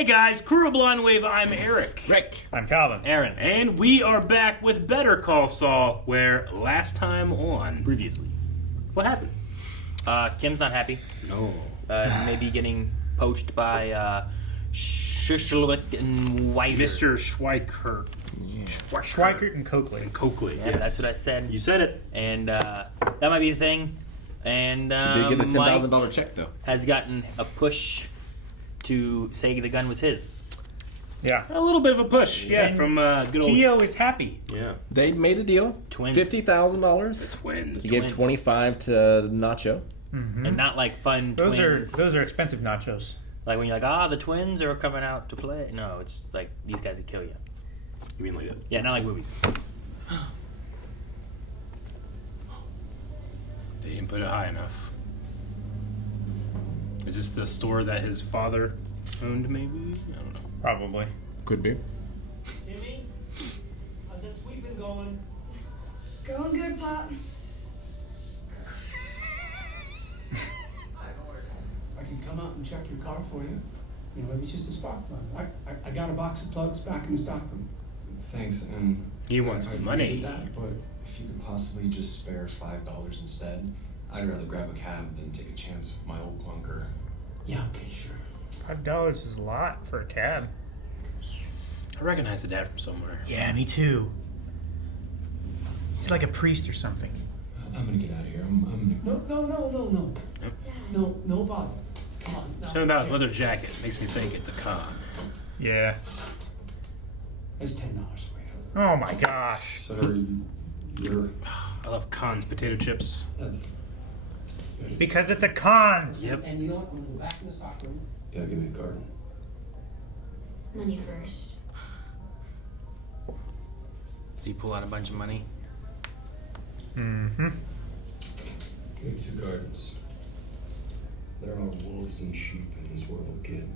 Hey guys, Crew of Blonde Wave, I'm Eric. Rick. I'm Calvin. Aaron. And we are back with Better Call Saul, where last time on... Previously. What happened? Kim's not happy. No. Maybe getting poached by Shushlik and White. Mr. Schweikert. Yeah. Schweikert and Coakley. And Coakley, Yeah, yes. that's what I said. You said it. And that might be the thing. And She did get a $10,000 Mike check, though. has gotten a push to say the gun was his. Yeah. A little bit of a push, yeah, And from good old... Tio is happy. Yeah. They made a deal. Twins. $50,000. Twins. He gave 25 to Nacho. And not like fun Those twins. are expensive nachos. Like when you're like, the twins are coming out to play. No, it's like these guys would kill you. You mean like that? Yeah, not like movies. They didn't put it high enough. Is this the store that his father owned, maybe? I don't know. Probably. Could be. Jimmy, how's that sweeping going? Going good, Pop. I can come out and check your car for you. You know, maybe it's just a spark plug. I got a box of plugs back in the stockroom. Thanks, and He wants I money. appreciate that, but if you could possibly just spare $5 instead, I'd rather grab a cab than take a chance with my old clunker. Yeah, okay, sure. $5 is a lot for a cab. I recognize the dad from somewhere. Yeah, me too. He's like a priest or something. I'm gonna get out of here. I'm gonna. No. Yep. No bother. Come on. No. Something about his leather jacket makes me think it's a con. Yeah. There's $10 for you. Oh my gosh. So you're. I love Con's potato chips. That's. Because it's a con. Yep. And you know what? I'm gonna go back in the stockroom. Yeah, give me a card. Money first. Did he pull out a bunch of money? Mm-hmm. Give me 2 cards. There are wolves and sheep in this world, kid.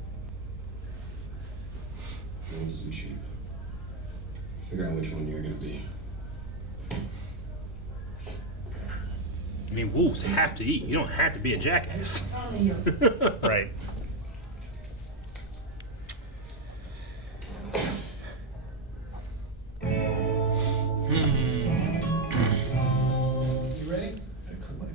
Wolves and sheep. Figure out which one you're gonna be. I mean, wolves have to eat. You don't have to be a jackass. Right. You ready?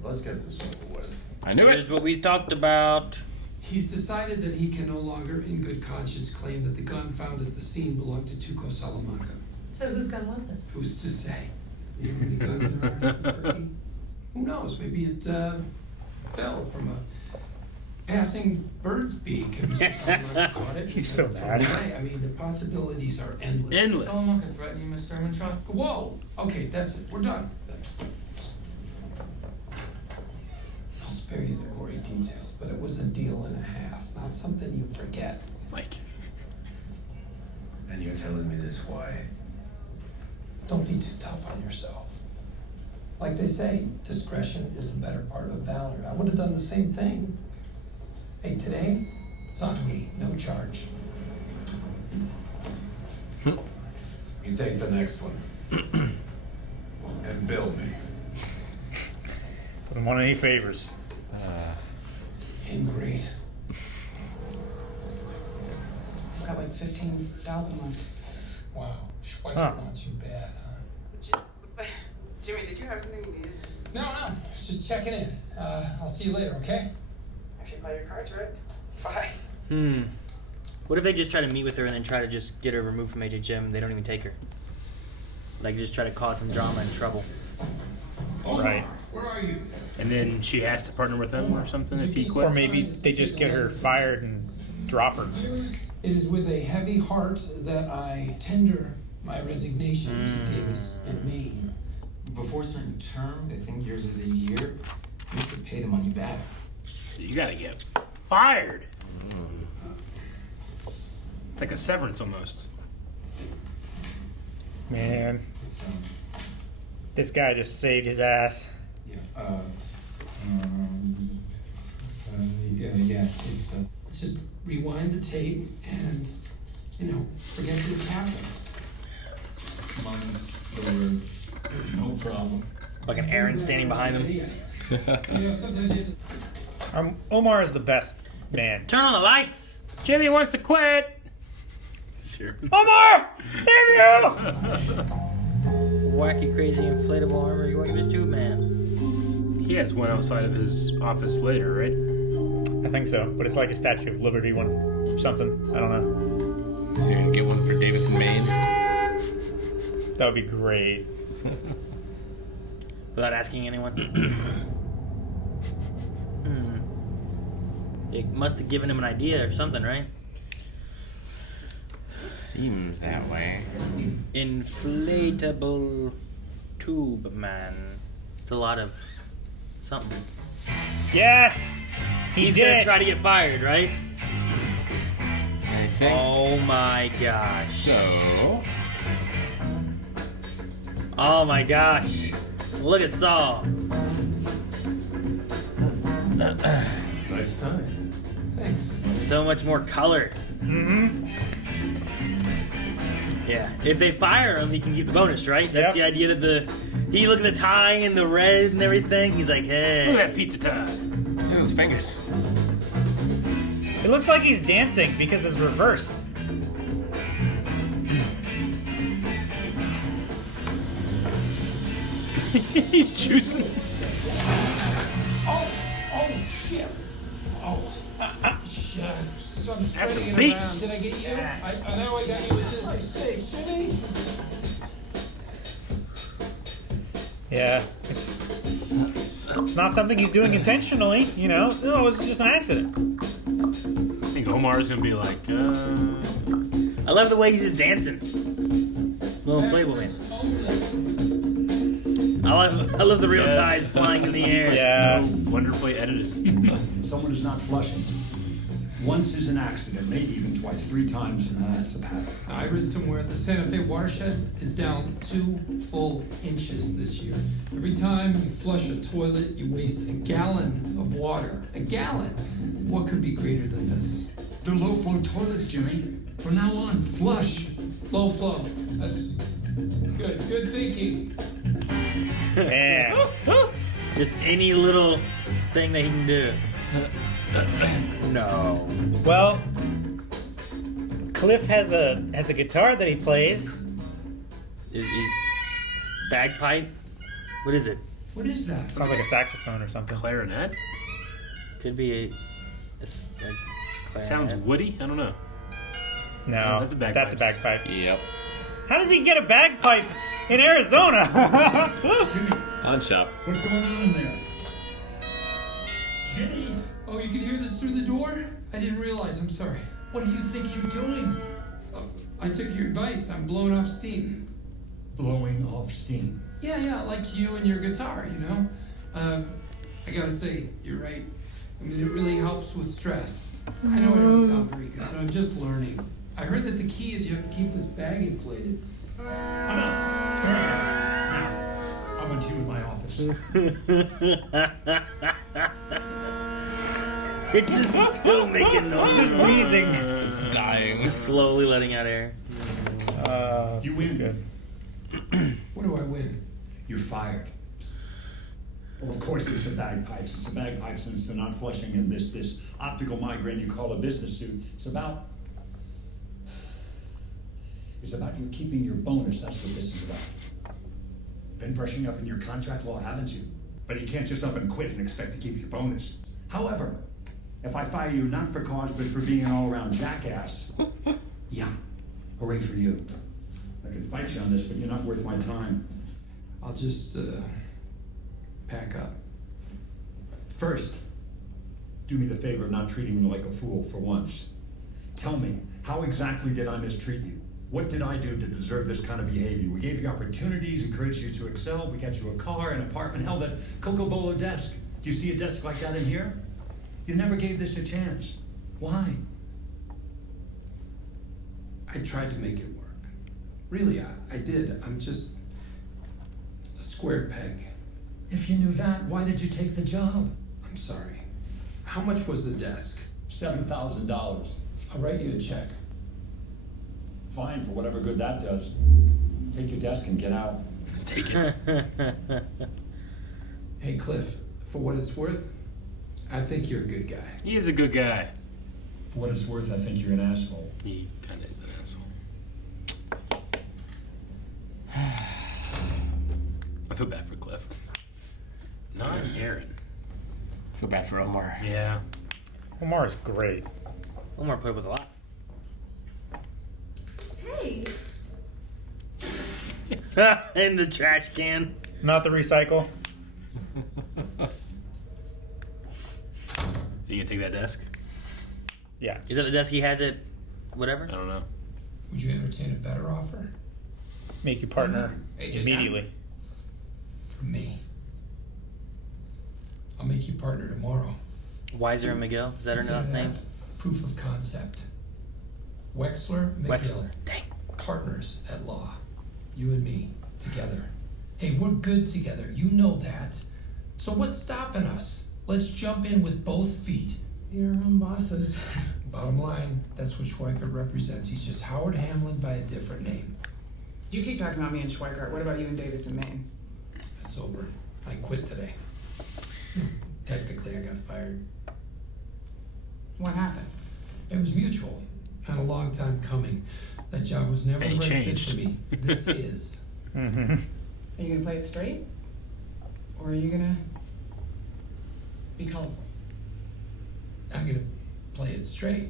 Let's get this over with. I knew Here's it. what we talked about. He's decided that he can no longer, in good conscience, claim that the gun found at the scene belonged to Tuco Salamanca. So whose gun was it? Who's to say? You know how many guns there are in Albuquerque? Who knows? Maybe it fell from a passing bird's beak and Mr. Salamanca caught it. He's so and threw bad. it away. I mean, the possibilities are endless. Endless. Salamanca threatened you, Mr. Ermintrout? Whoa! Okay, that's it. We're done. I'll spare you the gory details, but it was a deal and a half, not something you forget. Mike. And you're telling me this why? Don't be too tough on yourself. Like they say, discretion is the better part of valor. I would have done the same thing. Hey, today, it's on me, no charge. You take the next one. And bill me. Doesn't want any favors. In great. I've got like 15,000 left. Wow, Schweiker Huh. wants you bad, huh? Jimmy, did you have something you needed? No, just checking in. I'll see you later, okay? If you play your cards right. Bye. What if they just try to meet with her and then try to just get her removed from HHM? They don't even take her. Like just try to cause some drama and trouble. Right. Where are you? And then she has to partner with him or something if he Or quits. maybe they just get her fired and drop her. It is with a heavy heart that I tender my resignation to Davis and Maine. Before a certain term, I think yours is a year, you have to pay the money back. You gotta get fired. It's like a severance almost. Man, It's, this guy just saved his ass. Let's just rewind the tape and, forget this happened. Mine's the word. No problem. Like an Aaron standing behind them. Sometimes you have to... Omar is the best man. Turn on the lights. Jimmy wants to quit. Zero. Omar! Damn you! Wacky, crazy, inflatable armor. You want to do, man? He has one outside of his office later, right? I think so, but it's like a Statue of Liberty one or something. I don't know. So you can get one for Davison, Maine. That would be great. Without asking anyone. It must have given him an idea or something, right? Seems that way. Inflatable tube man. It's a lot of something. Yes! He's gonna try to get fired, right? I think Oh my gosh. so. Oh my gosh. Look at Saul. Nice time. Thanks. So much more color. Mm-hmm. Yeah. If they fire him, he can keep the bonus, right? That's Yep. the idea that he look at the tie and the red and everything. He's like, Look hey. at that pizza tie. Look at those fingers. It looks like he's dancing because it's reversed. He's juicing. Oh, shit. Oh, shit. So I'm That's spreading some it around. beats. Did I get you? I know I got you with this. I say, shimmy. Yeah, it's not something he's doing intentionally, you know. No, it was just an accident. I think Omar's gonna be like, I love the way he's just dancing. Little inflatable man. I love the real Yes. ties flying in the air. Yeah. so wonderfully edited. Someone is not flushing. Once is an accident, maybe even twice, 3 times, that's a pattern. I read somewhere the Santa Fe watershed is down 2 full inches this year. Every time you flush a toilet, you waste a gallon of water. A gallon? What could be greater than this? They're low-flow toilets, Jimmy. From now on, flush. Low flow. That's good. Good thinking. Man. Just any little thing that he can do. No. Well, Cliff has a guitar that he plays. Is bagpipe? What is it? What is that? Sounds like a saxophone or something. Clarinet? Could be like Sounds clarinet. woody? I don't know. No, Oh, that's a bagpipe. That's a bagpipe. Yep. How does he get a bagpipe in Arizona? Jimmy, On shop. what's going on in there? Jimmy, Oh, you can hear this through the door? I didn't realize. I'm sorry. what do you think you're doing? Oh, I took your advice. I'm blowing off steam. Blowing off steam. Yeah, like you and your guitar, you know? I gotta say, you're right. I mean, it really helps with stress. I know I don't sound very good. I'm just learning. I heard that the key is you have to keep this bag inflated. I want you in my office. It's just still making noise. Just wheezing. It's dying. Just slowly letting out air. You win. Good. What do I win? You're fired. Well, of course it's a bagpipes. It's a bagpipes and it's the not flushing and this optical migraine you call a business suit. It's about you keeping your bonus. That's what this is about. Been brushing up in your contract law, haven't you? But you can't just up and quit and expect to keep your bonus. However, if I fire you not for cause but for being an all-around jackass, yeah, hooray for you. I could fight you on this, but you're not worth my time. I'll just, pack up. First, do me the favor of not treating me like a fool for once. Tell me, how exactly did I mistreat you? What did I do to deserve this kind of behavior? We gave you opportunities, encouraged you to excel. We got you a car, an apartment, hell, that Coco Bolo desk. Do you see a desk like that in here? You never gave this a chance. Why? I tried to make it work. Really, I did. I'm just a square peg. If you knew that, why did you take the job? I'm sorry. How much was the desk? $7,000. I'll write you a check. Fine, for whatever good that does. Take your desk and get out. Let's take it. Hey, Cliff, for what it's worth, I think you're a good guy. He is a good guy. For what it's worth, I think you're an asshole. He kind of is an asshole. feel bad for Cliff. Not Aaron. Feel bad for Omar. Yeah. Omar's great. Omar played with a lot. Hey. In the trash can. Not the recycle. You can take that desk? Yeah. Is that the desk he has at whatever? I don't know. Would you entertain a better offer? Make you partner Agent immediately. From me. I'll make you partner tomorrow. Weiser and McGill. Is that her last name? Proof of concept. Wexler, McGill. Wexler. Dang. Partners at law. You and me, together. Hey, we're good together. You know that. So what's stopping us? Let's jump in with both feet. Your own bosses. Bottom line, that's what Schweikert represents. He's just Howard Hamlin by a different name. You keep talking about me and Schweikert. What about you and Davis and Maine? It's over. I quit today. Technically, I got fired. What happened? It was mutual. And a long time coming. That job was never the And right it fit changed. for me. This is. Mm-hmm. Are you gonna play it straight? Or are you gonna be colorful? I'm gonna play it straight.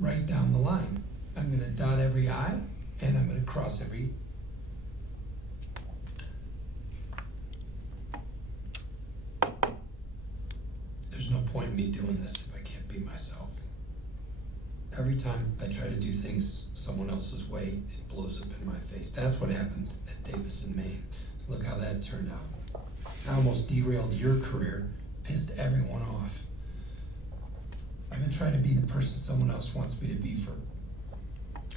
Right down the line. I'm gonna dot every I, and I'm gonna cross every. There's no point in me doing this if I can't be myself. Every time I try to do things someone else's way, it blows up in my face. That's what happened at Davis and Maine. Look how that turned out. I almost derailed your career, pissed everyone off. I've been trying to be the person someone else wants me to be for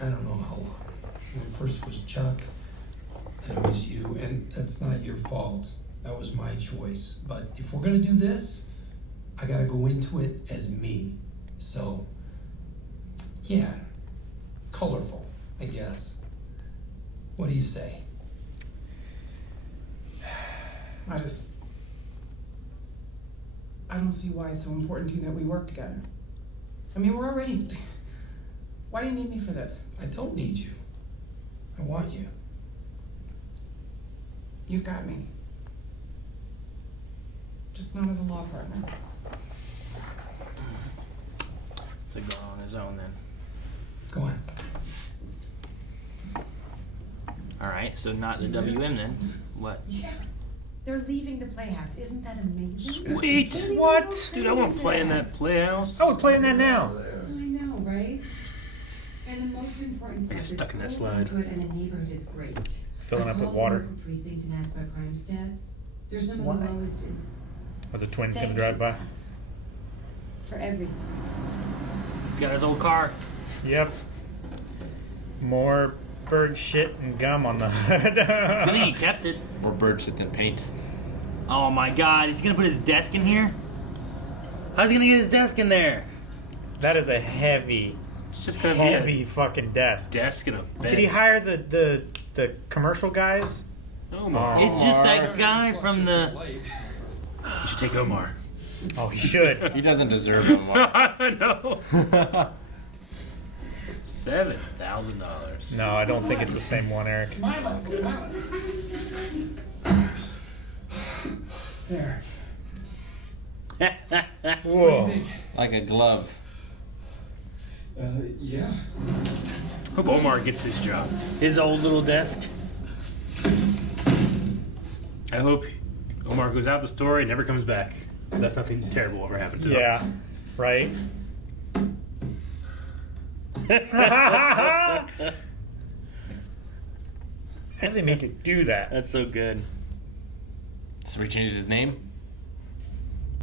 I don't know how long. When it first was Chuck, and it was you, and that's not your fault. That was my choice. But if we're gonna do this, I gotta go into it as me. So, yeah, colorful, I guess. What do you say? I don't see why it's so important to you that we work together. I mean, we're already. Why do you need me for this? I don't need you. I want you. You've got me. Just not as a law partner. So go on his own then. Go on. Alright, so not the WM then. What? Yeah. They're leaving the Playhouse. Isn't that amazing? Sweet. Really What? wanna Dude, I want to play in that playhouse. I would play in that now. I know, right? And the most important I part get is stuck in that school slide. is good and the neighborhood is great. Filling I up with called water. the local precinct and asked about crime stats. They're some of Why? the lowest in Are the twins Thank gonna drive you. by? for everything. He's got his old car. Yep. More bird shit and gum on the I think he hood. kept it. More bird shit than paint. Oh my god, he's gonna put his desk in here? How's he gonna get his desk in there? That is a heavy, It's just gonna be heavy a fucking desk. desk and a bed. Did he hire the commercial guys? Omar. Oh. It's just that guy from the. You should take Omar. Oh, he should. He doesn't deserve Omar. I know. $7,000. No, I don't think it's the same one, Eric. My life, my life. There. Whoa. Like a glove. Yeah. Hope Omar gets his job. His old little desk. I hope Omar goes out the store and never comes back. That's nothing terrible ever happened to him. Yeah, right? How did they make it do that? That's so good. So he changes his name?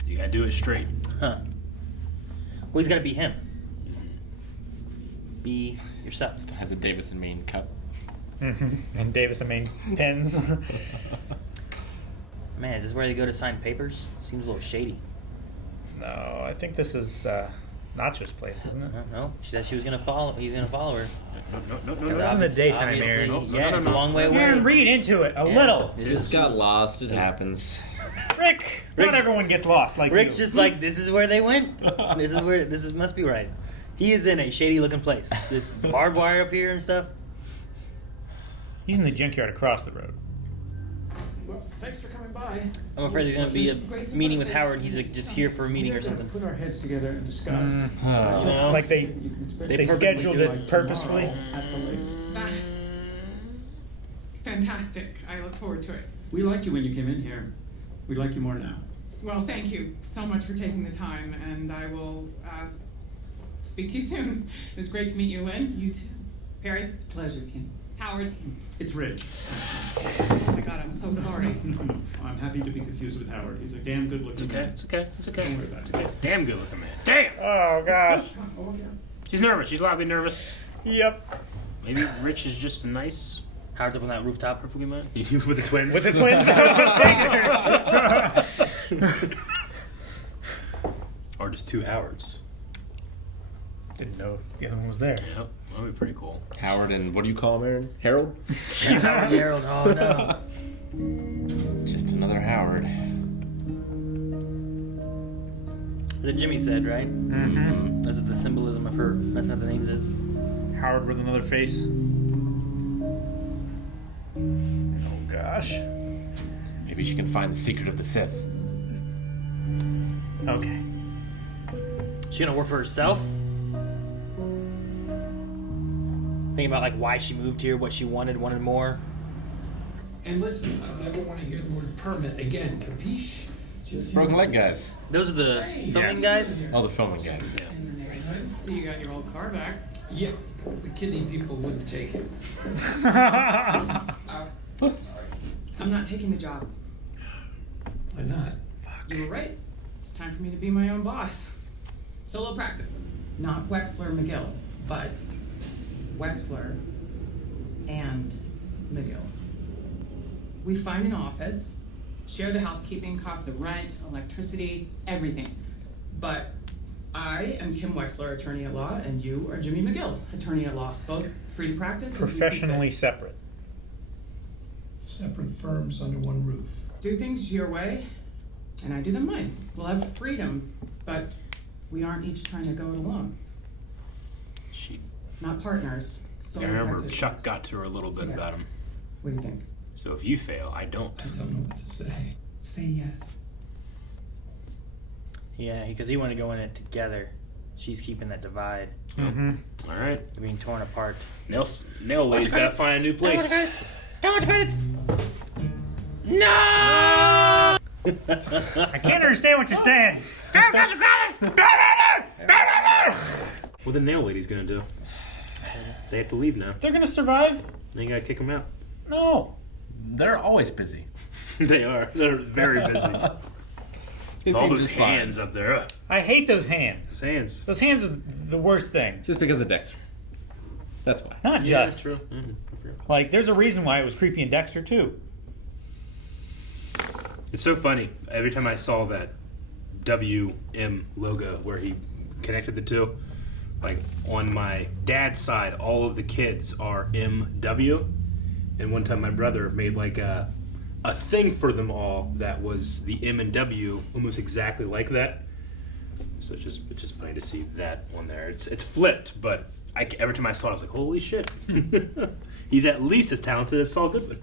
You gotta do it straight. Huh. Well, he's gotta be him. Be yourself. Still has a Davis and Maine cup. And Davis and Maine pens. Man, is this where they go to sign papers? Seems a little shady. No, I think this is Nacho's place, isn't it? No, she said she was gonna follow. He's gonna follow her. No. It was in the daytime, Aaron. Yeah, it's a long way away. Aaron, read into it a little. Just got lost. It happens. Rick, not everyone gets lost like Rick's you. just like, this is where they went. This is must be right. He is in a shady looking place. This barbed wire up here and stuff. He's in the junkyard across the road. Thanks for coming by. I'm afraid there's gonna be a meeting with Howard. He's like just here for a meeting or something. Put our heads together and discuss. Like they scheduled it purposefully. At the latest. That's fantastic. I look forward to it. We liked you when you came in here. We like you more now. Well, thank you so much for taking the time, and I will speak to you soon. It was great to meet you, Lynn. You too. Perry. Pleasure, Kim. Howard. It's Rich. Oh my God, I'm so sorry. I'm happy to be confused with Howard. He's a damn good looking man. It's okay. Don't worry about it. Damn good looking man. Damn! Oh gosh. Oh, yeah. She's nervous. She's allowed to be nervous. Yep. Maybe Rich is just nice. Howard's up on that rooftop. Perfectly man. With the twins. With the twins. Or just two Howards. Didn't know the other one was there. Yep. That'd be pretty cool. Howard and what do you call him, Aaron? Harold? Howard Harold. Oh no. Just another Howard. That Jimmy said, right? Mm-hmm. That's what the symbolism of her messing up the names is. Howard with another face. Oh gosh. Maybe she can find the secret of the Sith. Okay. She gonna work for herself? Thinking about like why she moved here, what she wanted more. And listen, I don't ever want to hear the word permit again, capiche? Broken leg guys. Those are the filming guys? Oh, the filming guys. In the neighborhood. See, you got your old car back. Yeah, the kidney people wouldn't take it. Sorry. I'm not taking the job. Why not? You were right. It's time for me to be my own boss. Solo practice. Not Wexler McGill, but Wexler and McGill. We find an office, share the housekeeping, cost the rent, electricity, everything. But I am Kim Wexler, attorney at law, and you are Jimmy McGill, attorney at law. Both free to practice. and Professionally easy separate. Separate firms under one roof. to do things your way, and I do them mine. We'll have freedom, but we aren't each trying to go it alone. Not partners. I remember practitioners. Chuck got to her a little bit about him. What do you think? So if you fail, I don't. I don't know what to say. Say yes. Yeah, because he wanted to go in it together. She's keeping that divide. Mm-hmm. All right. They're being torn apart. Nail lady's gotta find a new place. How much credits? No! I can't understand what you're saying. What the nail lady's gonna do? They have to leave now. They're gonna survive? Then you gotta kick them out. No. They're always busy. They are. They're very busy. All those hands up there. Ugh. I hate those hands. Hands. Those hands are the worst thing. Just because of Dexter. That's why. Not Yeah, just. that's true. Mm-hmm. Like, there's a reason why it was creepy in Dexter, too. It's so funny. Every time I saw that WM logo where he connected the two, like on my dad's side, all of the kids are MW. And one time my brother made like a thing for them all that was the M and W almost exactly like that. So it's just funny to see that one there. It's flipped, but every time I saw it, I was like, holy shit. He's at least as talented as Saul Goodman.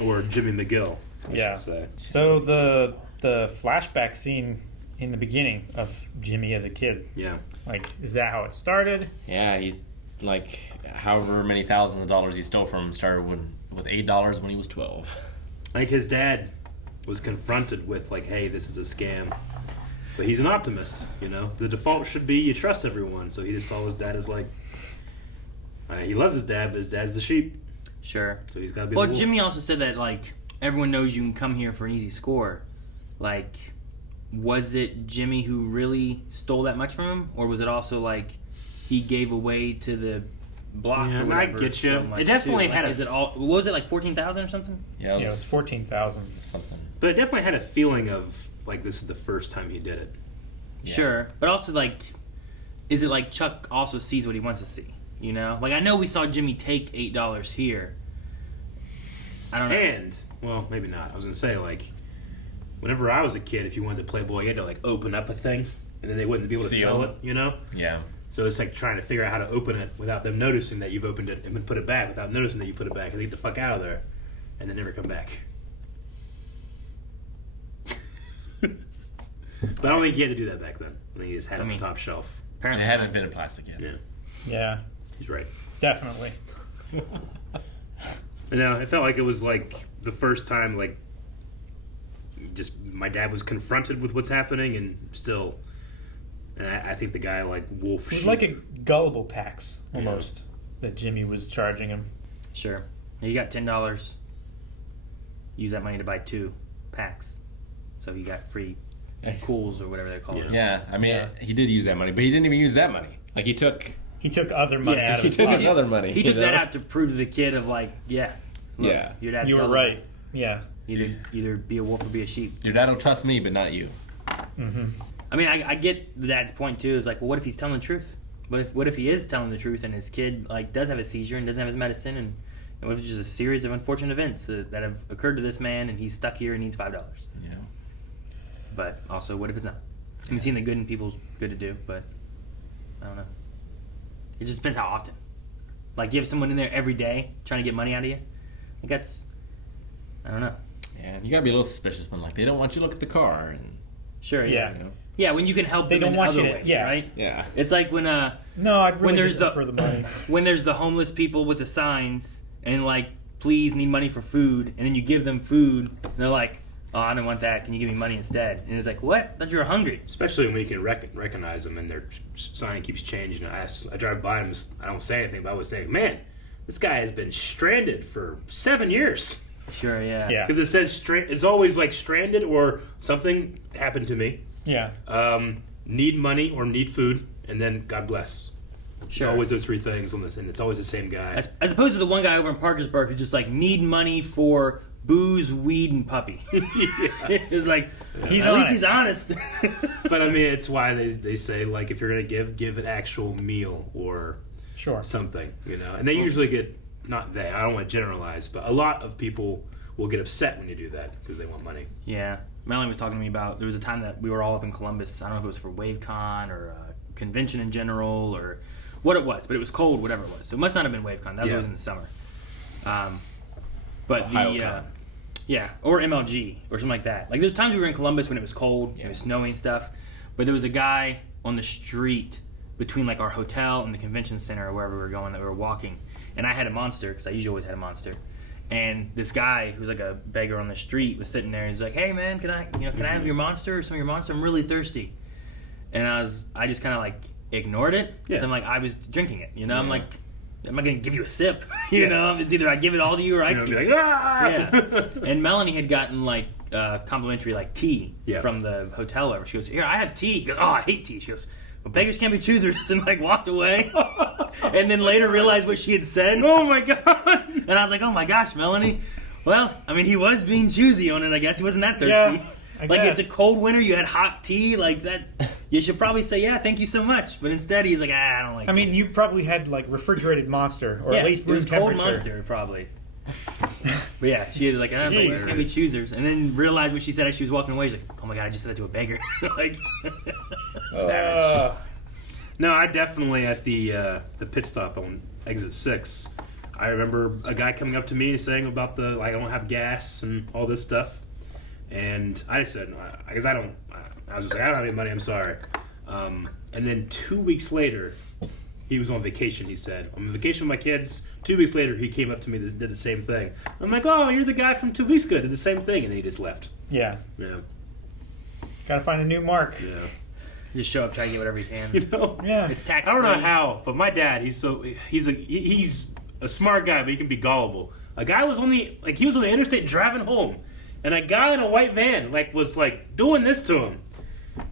Or Jimmy McGill, I should say. So the flashback scene in the beginning of Jimmy as a kid. Yeah. Like, is that how it started? Yeah, he, like, however many thousands of dollars he stole from him started with $8 when he was 12. Like, his dad was confronted with, like, hey, this is a scam. But he's an optimist, you know? The default should be you trust everyone. So he just saw his dad as, like, he loves his dad, but his dad's the sheep. Sure. So he's got to be Well, the wolf. Jimmy also said that, like, everyone knows you can come here for an easy score. Like, was it Jimmy who really stole that much from him? Or was it also, like, he gave away to the block Yeah, or I whatever? get you. So much It definitely too? had Like, a- is it all? What was it, like 14,000 or something? Yeah, it was 14,000. Something. But it definitely had a feeling of, like, this is the first time he did it. Yeah. Sure, but also, like, is it like Chuck also sees what he wants to see? You know, like, I know we saw Jimmy take $8 here. I don't know. And, well, maybe not. I was going to say, like, whenever I was a kid, if you wanted to play boy, you had to, like, open up a thing, and then they wouldn't be able to Seal. sell it, you know? Yeah. So it's like trying to figure out how to open it without them noticing that you've opened it and then put it back without noticing that you put it back and they get the fuck out of there. and then never come back. But I don't think he had to do that back then. I think he just had it on the top shelf. Apparently, it hadn't been in plastic yet. Yeah. Yeah. He's right. Definitely. You know, it felt like it was like the first time, like, just my dad was confronted with what's happening, and still, and I think the guy, like, wolf. It was like a gullible tax, almost, that Jimmy was charging him. Sure. You got $10. Use that money to buy 2 packs. So you got free cools or whatever they call it. Yeah, I mean, he did use that money, but he didn't even use that money. Like, he took other money out of his pocket. He took his other money. He took that out to prove to the kid of, like, look, your dad's you were gullible. right. Yeah. Either be a wolf or be a sheep. Your dad will trust me, but not you. Mm-hmm. I mean, I get the dad's point too. It's like, well, what if he's telling the truth? What if he is telling the truth and his kid like does have a seizure and doesn't have his medicine, and what if it's just a series of unfortunate events that have occurred to this man and he's stuck here and needs $5? Yeah. But also, what if it's not? I mean, seeing the good in people's good to do, but I don't know. It just depends how often. Like, you have someone in there every day trying to get money out of you. Like, that's, I don't know. Yeah, you gotta be a little suspicious when, like, they don't want you to look at the car. And sure, yeah. You know? Yeah, when you can help They them don't in want other you to, ways, yeah. right? Yeah. It's like when No, I'd really when there's just for the money. when there's the homeless people with the signs and like, please need money for food, and then you give them food and they're like, oh, I don't want that, can you give me money instead? And it's like, what? I thought you were hungry. Especially when you can recognize them and their sign keeps changing. I drive by them, I don't say anything, but I was thinking, man, this guy has been stranded for 7 years. Sure, yeah. Yeah. Because it says it's always like stranded or something happened to me. Yeah. Need money or need food, and then God bless. Sure. It's always those 3 things on this, and it's always the same guy. As opposed to the one guy over in Parkersburg who just like need money for booze, weed, and puppy. It's like, at least he's honest. But I mean, it's why they say, like, if you're going to give an actual meal or something, you know. And they usually get, I don't want to generalize, but a lot of people will get upset when you do that because they want money. Yeah. Melanie was talking to me about, there was a time that we were all up in Columbus. I don't know if it was for WaveCon or a convention in general or what it was, but it was cold, whatever it was. So it must not have been WaveCon. That was always in the summer. But or MLG or something like that. Like, there's times we were in Columbus when it was cold, it was snowy and stuff, but there was a guy on the street between like our hotel and the convention center or wherever we were going that we were walking, and I had a Monster because I usually always had a Monster, and this guy who's like a beggar on the street was sitting there and he's like, hey man, can I have your Monster or some of your Monster? I'm really thirsty. And I just kind of like ignored it because I'm like, I was drinking it, you know. I'm like, I'm not gonna give you a sip, you know. It's either I give it all to you or I keep it. Be like, ah! Yeah. And Melanie had gotten like complimentary like tea from the hotel over. She goes, here, I have tea. He goes, oh, I hate tea. She goes, well, beggars can't be choosers, and like walked away. And then later realized what she had said. Oh my god! And I was like, oh my gosh, Melanie. Well, I mean, he was being choosy on it. I guess he wasn't that thirsty. I like, guess. it's a cold winter. You had hot tea like that. You should probably say, yeah, thank you so much. But instead, he's like, I don't like. I mean, you probably had like refrigerated Monster, or at least room it was temperature. cold Monster, probably. But yeah, she was like, beggars can't be choosers, and then realized what she said as she was walking away. She's like, oh my god, I just said that to a beggar. Like, savage. No, I definitely at the pit stop on exit 6. I remember a guy coming up to me saying about I don't have gas and all this stuff, and I just said, because I was just like, I don't have any money, I'm sorry. And then 2 weeks later, he was on vacation. He said, I'm on vacation with my kids. 2 weeks later, he came up to me and did the same thing. I'm like, oh, you're the guy from 2 weeks ago. Did the same thing, and then he just left. Yeah. Yeah. Gotta find a new mark. Yeah. Just show up, try to get whatever you can. You know? Yeah. It's tax. I don't know how, but my dad, he's a smart guy, but he can be gullible. A guy was on the interstate driving home, and a guy in a white van was doing this to him.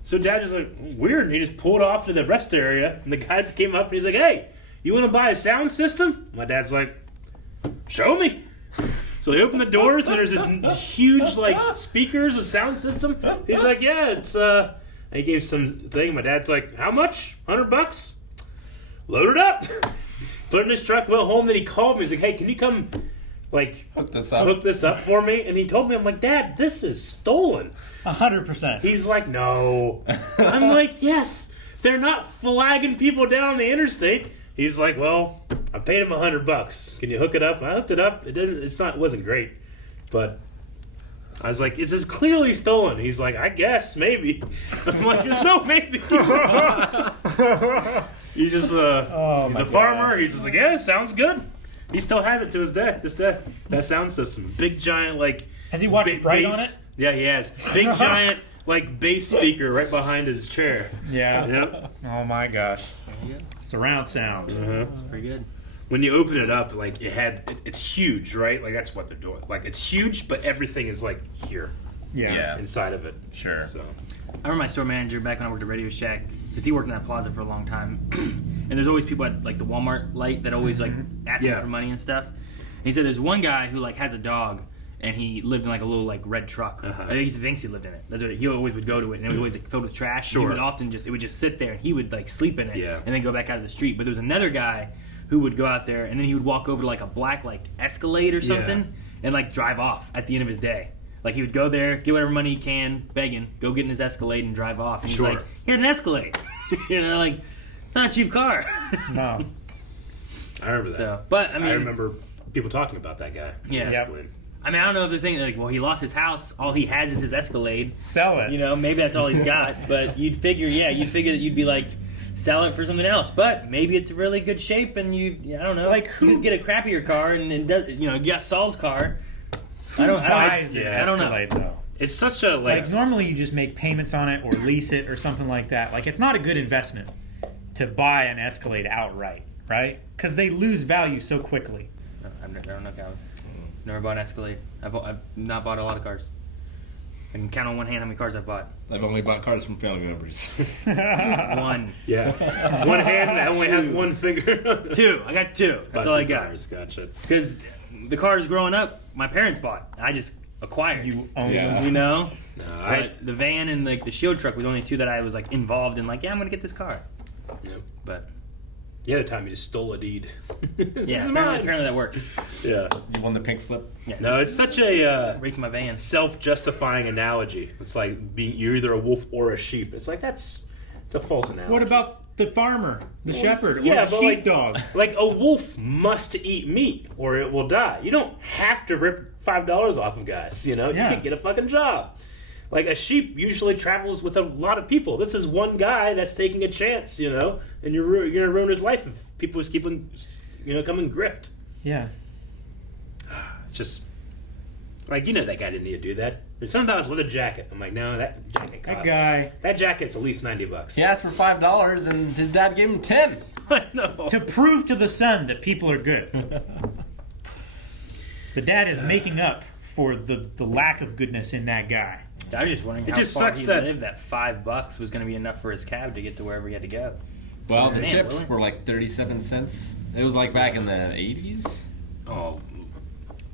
So Dad just weird, and he just pulled off to the rest area, and the guy came up and he's like, hey, you want to buy a sound system? My dad's like, show me. So he opened the doors, and there's this huge speakers with sound system. He's like, yeah, it's and he gave some thing. My dad's like, how much? $100? Load it up. Put it in his truck, went home, then he called me. He's like, hey, can you come hook this up for me? And he told me, I'm like, Dad, this is stolen. 100%. He's like, no. I'm like, yes. They're not flagging people down the interstate. He's like, well, I paid him $100. Can you hook it up? I hooked it up. It wasn't great. But I was like, "It's clearly stolen." He's like, "I guess, maybe." I'm like, "There's no maybe." He just he's a farmer. He's just like, "Yeah, sounds good." He still has it to this day. That sound system, big giant like. Has he watched Bright on it? Yeah, he has. Big giant like bass speaker right behind his chair. Yeah. Yep. Oh my gosh. Surround sound. That's pretty good. When you open it up, like it's huge, right? Like that's what they're doing. Like it's huge, but everything is like here. Yeah. Inside of it. Sure. So I remember my store manager back when I worked at Radio Shack, because he worked in that plaza for a long time, and there's always people at like the Walmart light that always like ask him for money and stuff. And he said there's one guy who like has a dog, and he lived in like a little like red truck. I think he thinks he lived in it. That's what he always would go to it, and it was always like filled with trash. Sure. He would often it would just sit there, and he would like sleep in it, Yeah. and then go back out of the street. But there was another guy who would go out there, and then he would walk over to like a black like Escalade or something, and like drive off at the end of his day. Like he would go there, get whatever money he can, begging, go get in his Escalade and drive off. And he's like, he had an Escalade. Like it's not a cheap car. No. I remember that. So, but I mean, I remember people talking about that guy. Yeah. Escalade. I mean, I don't know if the thing like, well, he lost his house. All he has is his Escalade. Sell it. Maybe that's all he's got. But you'd figure that you'd be like, sell it for something else. But maybe it's really good shape, and I don't know, like you could get a crappier car, and does you got Saul's car. I don't buys an I don't know. Escalade though. It's such a like normally you just make payments on it or lease it or something like that. Like it's not a good investment to buy an Escalade outright, right? Because they lose value so quickly. I don't know, Calvin. Never bought an Escalade. I've not bought a lot of cars. I can count on one hand how many cars I've bought. I've only bought cars from family members. One. Yeah. One hand that only has one finger. Two. I got two. That's all I got. Cars. Gotcha. Because the cars growing up, my parents bought. I just acquired. You own them. No, But the van and like the shield truck was the only two that I was like involved in. Like, yeah, I'm gonna get this car. Yep. But the other time you just stole a deed. This is apparently that worked. Yeah. You won the pink slip? Yeah. No, it's such a racing my van self-justifying analogy. It's like you're either a wolf or a sheep. It's like it's a false analogy. What about the farmer, the shepherd, or yeah, the but sheepdog? Like a wolf must eat meat or it will die. You don't have to rip $5 off of guys. You can get a fucking job. Like a sheep usually travels with a lot of people. This is one guy that's taking a chance, and you're gonna ruin his life if people just keep on, come and grift. Yeah. It's just like that guy didn't need to do that. There's something about his leather jacket. I'm like, no, that jacket costs. That jacket's at least $90. He asked for $5 and his dad gave him 10. I know. To prove to the son that people are good. The dad is making up for the lack of goodness in that guy. I was just wondering how far he lived that $5 was going to be enough for his cab to get to wherever he had to go. Well, the chips were like 37 cents. It was like back in the 80s. Oh,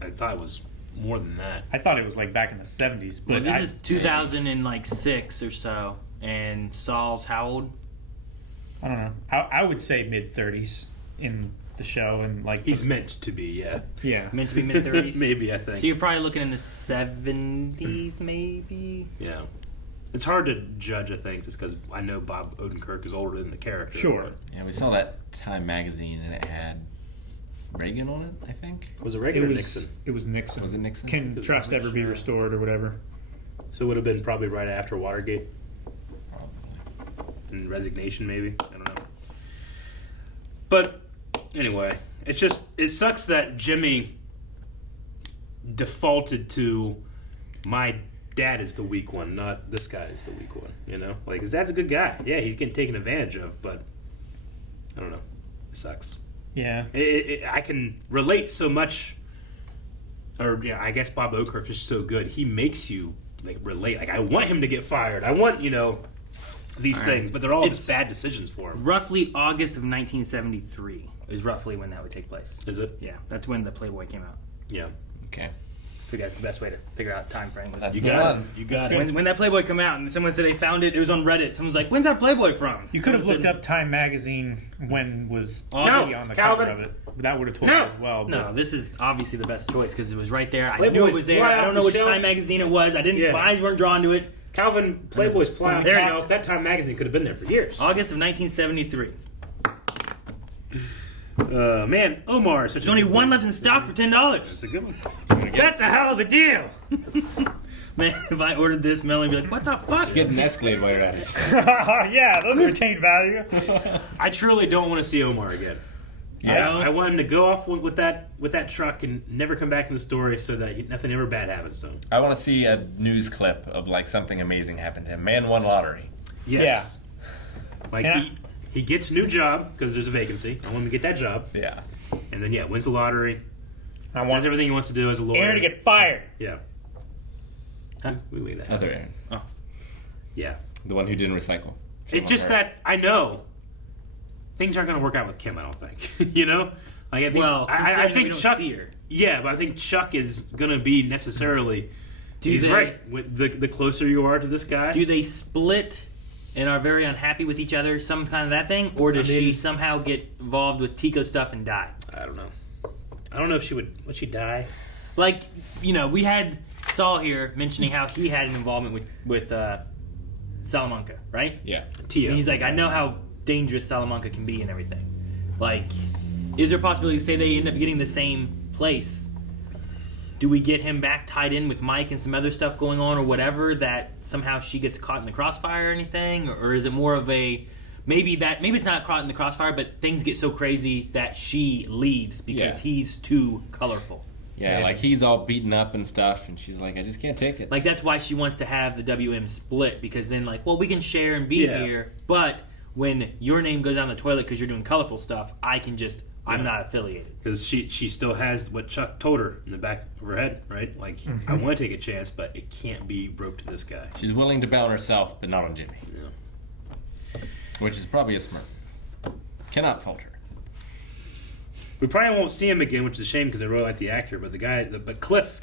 I thought it was more than that. I thought it was like back in the 70s. But this is 2006 or so, and Saul's how old? I don't know. I would say mid-30s in the show, and like he's meant to be, yeah, meant to be mid-30s. Maybe, I think. So you're probably looking in the 70s, maybe. Yeah, it's hard to judge, I think, just because I know Bob Odenkirk is older than the character. Sure. But. Yeah, we saw that Time magazine, and it had Reagan on it, I think. Was it Reagan or Nixon? It was Nixon. Was it Nixon? Can trust ever be restored or whatever? So it would have been probably right after Watergate. And resignation, maybe. I don't know. But anyway, it sucks that Jimmy defaulted to my dad is the weak one, not this guy is the weak one. Like his dad's a good guy. Yeah, he's getting taken advantage of, but I don't know. It sucks. Yeah. I can relate so much. Or yeah, I guess Bob Odenkirk is just so good. He makes you like relate. Like I want him to get fired. I want these things, but they're all just bad decisions for him. Roughly August of 1973 is roughly when that would take place. Is it? Yeah, that's when the Playboy came out. Yeah. Okay. I think that's the best way to figure out time frame. You got it. You got it. When that Playboy came out and someone said they found it, it was on Reddit. Someone's like, "When's that Playboy from?" You could have looked up Time magazine when was August, on the Calvin. cover of it. That would have told you as well. But. No, this is obviously the best choice because it was right there. I Playboys knew it was there. fly I off don't know the which shelf. Time magazine it was. My eyes weren't drawn to it. Calvin, Playboy's fly off the There it shelf. is. That Time magazine could have been there for years. August of 1973. Man, Omar is such There's only one left in stock for $10. That's a good one. That's a hell of a deal. Man, if I ordered this, Melanie would be like, what the fuck? You're getting Escalade while you're at it. Yeah, those retain value. I truly don't want to see Omar again. Yeah. I want him to go off with that truck and never come back in the story so that nothing ever bad happens to him. I want to see a news clip of like something amazing happened to him. Man won lottery. Yes. Yeah. Like he gets a new job because there's a vacancy. I want him to get that job. Yeah. And then wins the lottery. Does everything he wants to do as a lawyer. Aaron to get fired. Yeah. We made that. Other Aaron. Oh. Yeah. The one who didn't recycle. It's just that I know things aren't going to work out with Kim. I don't think. You know. Like I think. I think Chuck. See her. Yeah, but I think Chuck is going to be necessarily. He's right. With the closer you are to this guy. Do they split and are very unhappy with each other? Some kind of that thing, or does she somehow get involved with Tico stuff and die? I don't know. I don't know if she would she die? Like, we had Saul here mentioning how he had an involvement with Salamanca, right? Yeah. Tia. And he's like, I know how dangerous Salamanca can be and everything. Like, is there a possibility, say they end up getting the same place? Do we get him back tied in with Mike and some other stuff going on or whatever that somehow she gets caught in the crossfire or anything? Or is it more of a... Maybe it's not caught in the crossfire, but things get so crazy that she leaves because he's too colorful. Yeah, like he's all beaten up and stuff, and she's like, I just can't take it. Like that's why she wants to have the WM split because then we can share and be here, but when your name goes down the toilet because you're doing colorful stuff, I can just I'm not affiliated. Because she still has what Chuck told her in the back of her head, right? Like I want to take a chance, but it can't be roped to this guy. She's willing to bet on herself, but not on Jimmy. Yeah. Which is probably a smart. Cannot fault her. We probably won't see him again, which is a shame because I really like the actor. But Cliff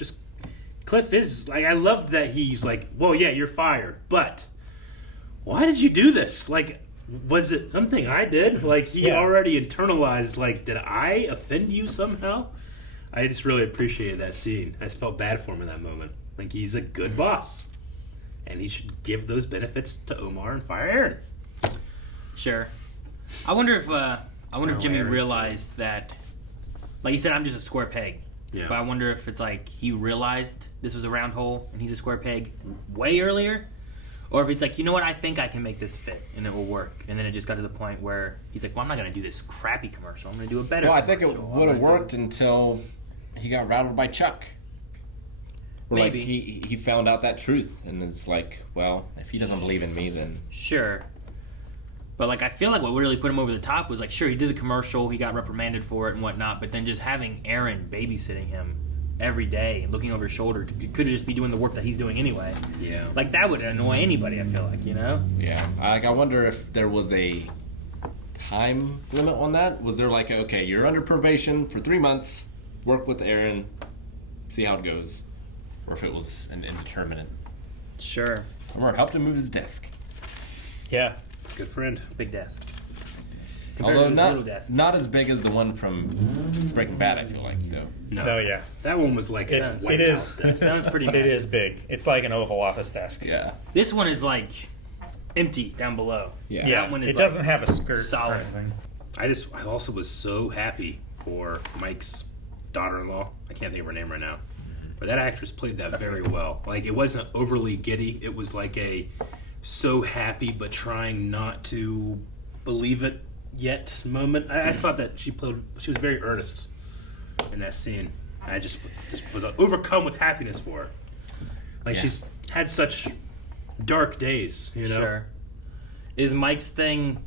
is like, I love that he's like, well, yeah, you're fired, but why did you do this? Like, was it something I did? Like, he already internalized, like, did I offend you somehow? I just really appreciated that scene. I just felt bad for him in that moment. Like, he's a good boss, and he should give those benefits to Omar and fire Aaron. Sure. I wonder if Jimmy realized that, like you said, I'm just a square peg. Yeah. But I wonder if it's like he realized this was a round hole and he's a square peg way earlier, or if it's like, you know what, I think I can make this fit and it will work. And then it just got to the point where he's like, well, I'm not going to do this crappy commercial. I'm going to do a better. Well, I think commercial. it would have worked until he got rattled by Chuck. Where, Maybe. Like he found out that truth, and it's like, well, if he doesn't believe in me, then sure. But like I feel like what really put him over the top was like, sure, he did the commercial, he got reprimanded for it and whatnot, but then just having Aaron babysitting him every day and looking over his shoulder, could just be doing the work that he's doing anyway. Yeah. Like that would annoy anybody. I feel like, Yeah. I wonder if there was a time limit on that. Was there like, okay, you're under probation for 3 months, work with Aaron, see how it goes, or if it was an indeterminate. Sure. Or helped him move his desk. Yeah. Good friend. Big desk. Although not as big as the one from Breaking Bad, I feel like, though. No, yeah. That one was like it is. It sounds pretty massive. It is big. It's like an Oval Office desk. Yeah. This one is like empty down below. Yeah. That one is it doesn't have a skirt solid. or anything. I also was so happy for Mike's daughter-in-law. I can't think of her name right now. But that actress played that very well. Like, it wasn't overly giddy. It was like a so happy but trying not to believe it yet moment. I thought that she was very earnest in that scene. I just was overcome with happiness for her. Like, she's had such dark days, Sure. Is Mike's thing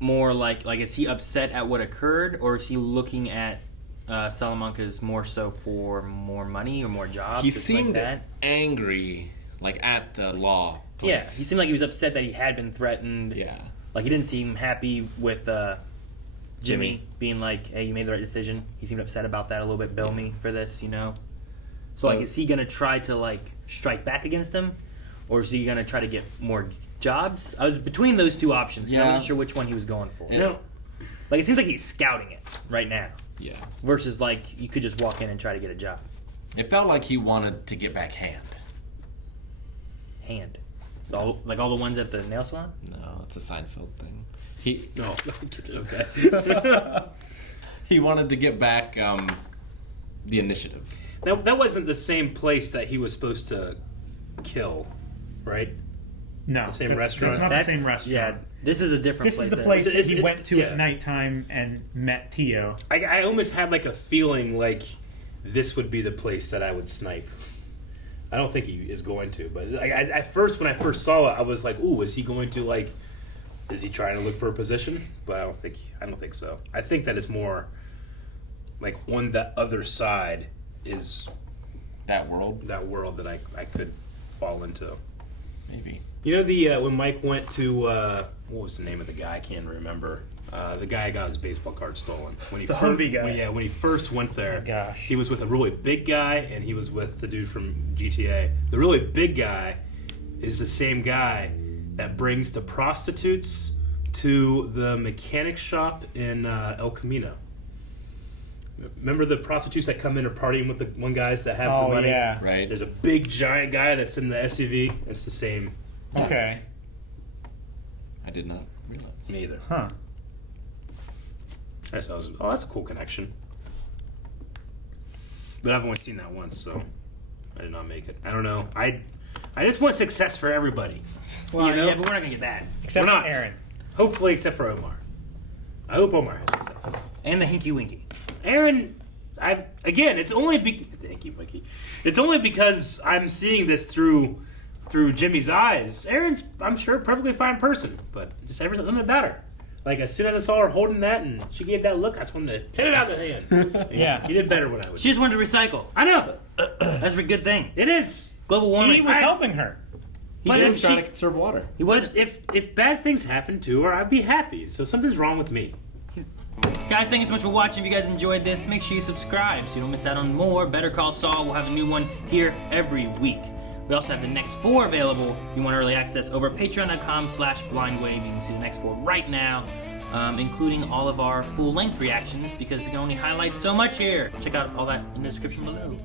more like is he upset at what occurred, or is he looking at Salamanca's more so for more money or more jobs? He seemed angry, like at the law place. Yeah, he seemed like he was upset that he had been threatened. Yeah. Like he didn't seem happy with Jimmy being like, hey, you made the right decision. He seemed upset about that a little bit. Bill me for this, So like, is he going to try to like strike back against him? Or is he going to try to get more jobs? I was between those two options. I wasn't sure which one he was going for. Like, it seems like he's scouting it right now. Yeah. Versus, like, you could just walk in and try to get a job. It felt like he wanted to get back Hand. All the ones at the nail salon? No, it's a Seinfeld thing. He No, okay. he wanted to get back the initiative. Now, that wasn't the same place that he was supposed to kill, right? No, The same that's restaurant? not That's- the same restaurant. Yeah, this is a different This place. is the that- place that It's- he it's- went to yeah. at nighttime and met Tio. I almost had like a feeling like this would be the place that I would snipe. I don't think he is going to, but at first, when I first saw it, I was like, "Ooh, is he going to like? Is he trying to look for a position?" But I don't think so. I think that it's more like on the other side is That world, that I could fall into. maybe. You know the when Mike went to what was the name of the guy? I can't remember. The guy got his baseball card stolen when he The Humvee guy. when he first went there. Oh my gosh. He was with a really big guy, and he was with the dude from GTA. The really big guy is the same guy that brings the prostitutes to the mechanic shop in El Camino. Remember the prostitutes that come in or partying with the one guys that have the money? yeah. Right. There's a big giant guy that's in the SUV. It's the same. Okay. I did not realize. Me either. Huh. That's a cool connection. But I've only seen that once, so I did not make it. I don't know. I just want success for everybody. Well, You know? yeah, but we're not gonna get that. Except We're for not. Aaron. Hopefully, except for Omar. I hope Omar has success. And the Hinky Winky. Aaron, it's only thank you, Mikey. It's only because I'm seeing this through Jimmy's eyes. Aaron's, I'm sure, a perfectly fine person, but just something about her. Like, as soon as I saw her holding that and she gave that look, I just wanted to hit it out of the hand. Yeah. You did better when I was. She just wanted to recycle. I know. That's a good thing. It is. Global warming. He was helping her. He But did. if Trying she- to conserve water. He wasn't. If bad things happen to her, I'd be happy. So something's wrong with me. Guys, thank you so much for watching. If you guys enjoyed this, make sure you subscribe so you don't miss out on more. Better Call Saul. We'll have a new one here every week. We also have the next 4 available. If you want early access over patreon.com/blindwave. You can see the next 4 right now, including all of our full-length reactions because we can only highlight so much here. Check out all that in the description below.